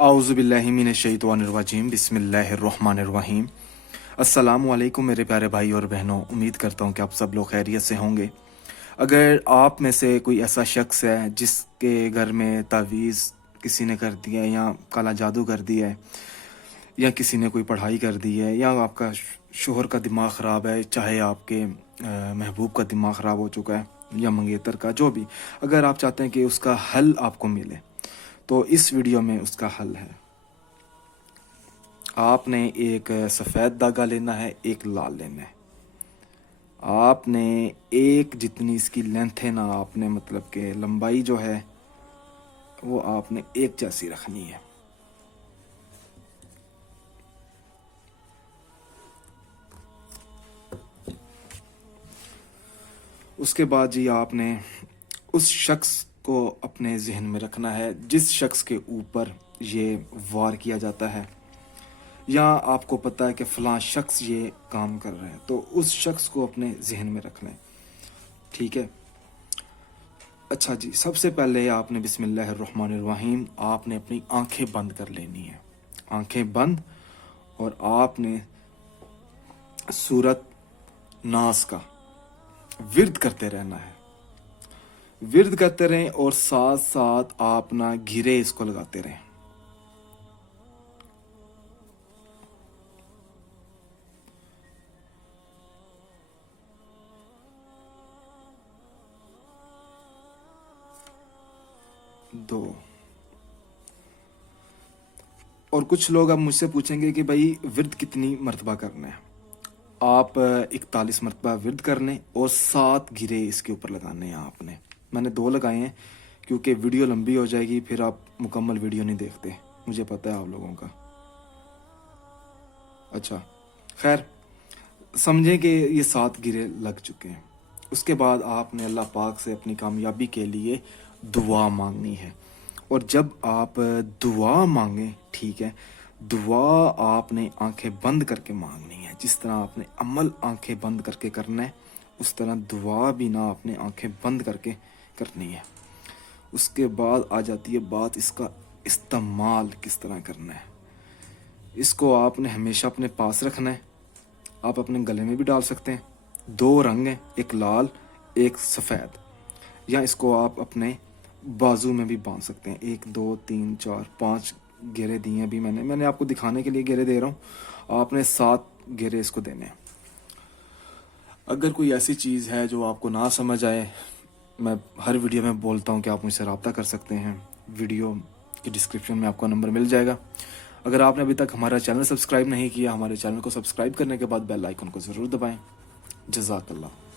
आउज़ुबिल्लाहि मिनश्शैतानिर्रजीम बिस्मिल्लाहिर्रहमानिर्रहीम। अस्सलामु अलैकुम मेरे प्यारे भाई और बहनों, उम्मीद करता हूँ कि आप सब लोग खैरियत से होंगे। अगर आप में से कोई ऐसा शख्स है जिसके घर में तावीज़ किसी ने कर दिया है या काला जादू कर दिया है या किसी ने कोई पढ़ाई कर दी है या आपका शोहर का दिमाग ख़राब है, चाहे आपके महबूब का दिमाग ख़राब हो चुका है या मंगेतर का, जो भी, अगर आप चाहते हैं कि उसका हल आपको मिले तो इस वीडियो में उसका हल है। आपने एक सफ़ेद धागा लेना है, एक लाल लेना है। आपने एक जितनी इसकी लेंथ है ना, आपने मतलब कि लंबाई जो है वो आपने एक जैसी रखनी है। उसके बाद जी आपने उस शख्स को अपने जहन में रखना है जिस शख्स के ऊपर ये वार किया जाता है, या आपको पता है कि फ़लाँ शख्स ये काम कर रहा है, तो उस शख्स को अपने जहन में रख लें। ठीक है। अच्छा जी, सबसे पहले आपने बिस्मिल्लाहिर्रहमानिर्रहीम आपने अपनी आंखें बंद कर लेनी है, आंखें बंद, और आपने सूरत नास का विर्द करते रहना है। विर्द करते रहें और साथ साथ आप ना घिरे इसको लगाते रहें। दो। और कुछ लोग अब मुझसे पूछेंगे कि भाई विर्द कितनी मरतबा करना है। आप 41 मरतबा विर्द कर लें और 7 घिरे इसके ऊपर लगाने हैं आपने। मैंने 2 लगाए हैं क्योंकि वीडियो लंबी हो जाएगी, फिर आप मुकम्मल वीडियो नहीं देखते, मुझे पता है आप लोगों का। अच्छा, खैर, समझें कि ये 7 गिरे लग चुके हैं। उसके बाद आपने अल्लाह पाक से अपनी कामयाबी के लिए दुआ मांगनी है। और जब आप दुआ मांगें, ठीक है, दुआ आपने आंखें बंद करके मांगनी है। जिस तरह आपने अमल आंखें बंद करके करना है, उस तरह दुआ भी ना आपने आंखें बंद करके करनी है। उसके बाद आ जाती है बात इसका इस्तेमाल किस तरह करना है। इसको आपने हमेशा अपने पास रखना है। आप अपने गले में भी डाल सकते हैं। 2 रंग हैं, एक लाल एक सफ़ेद, या इसको आप अपने बाजू में भी बांध सकते हैं। 1 2 3 4 5 घेरे दिए अभी मैंने आपको दिखाने के लिए घेरे दे रहा हूँ। आपने 7 घेरे इसको देने हैं। अगर कोई ऐसी चीज़ है जो आपको ना समझ आए, मैं हर वीडियो में बोलता हूँ कि आप मुझसे रब्ता कर सकते हैं। वीडियो की डिस्क्रिप्शन में आपको नंबर मिल जाएगा। अगर आपने अभी तक हमारा चैनल सब्सक्राइब नहीं किया, हमारे चैनल को सब्सक्राइब करने के बाद बेल आइकन को ज़रूर दबाएं। जज़ाकल्लाह।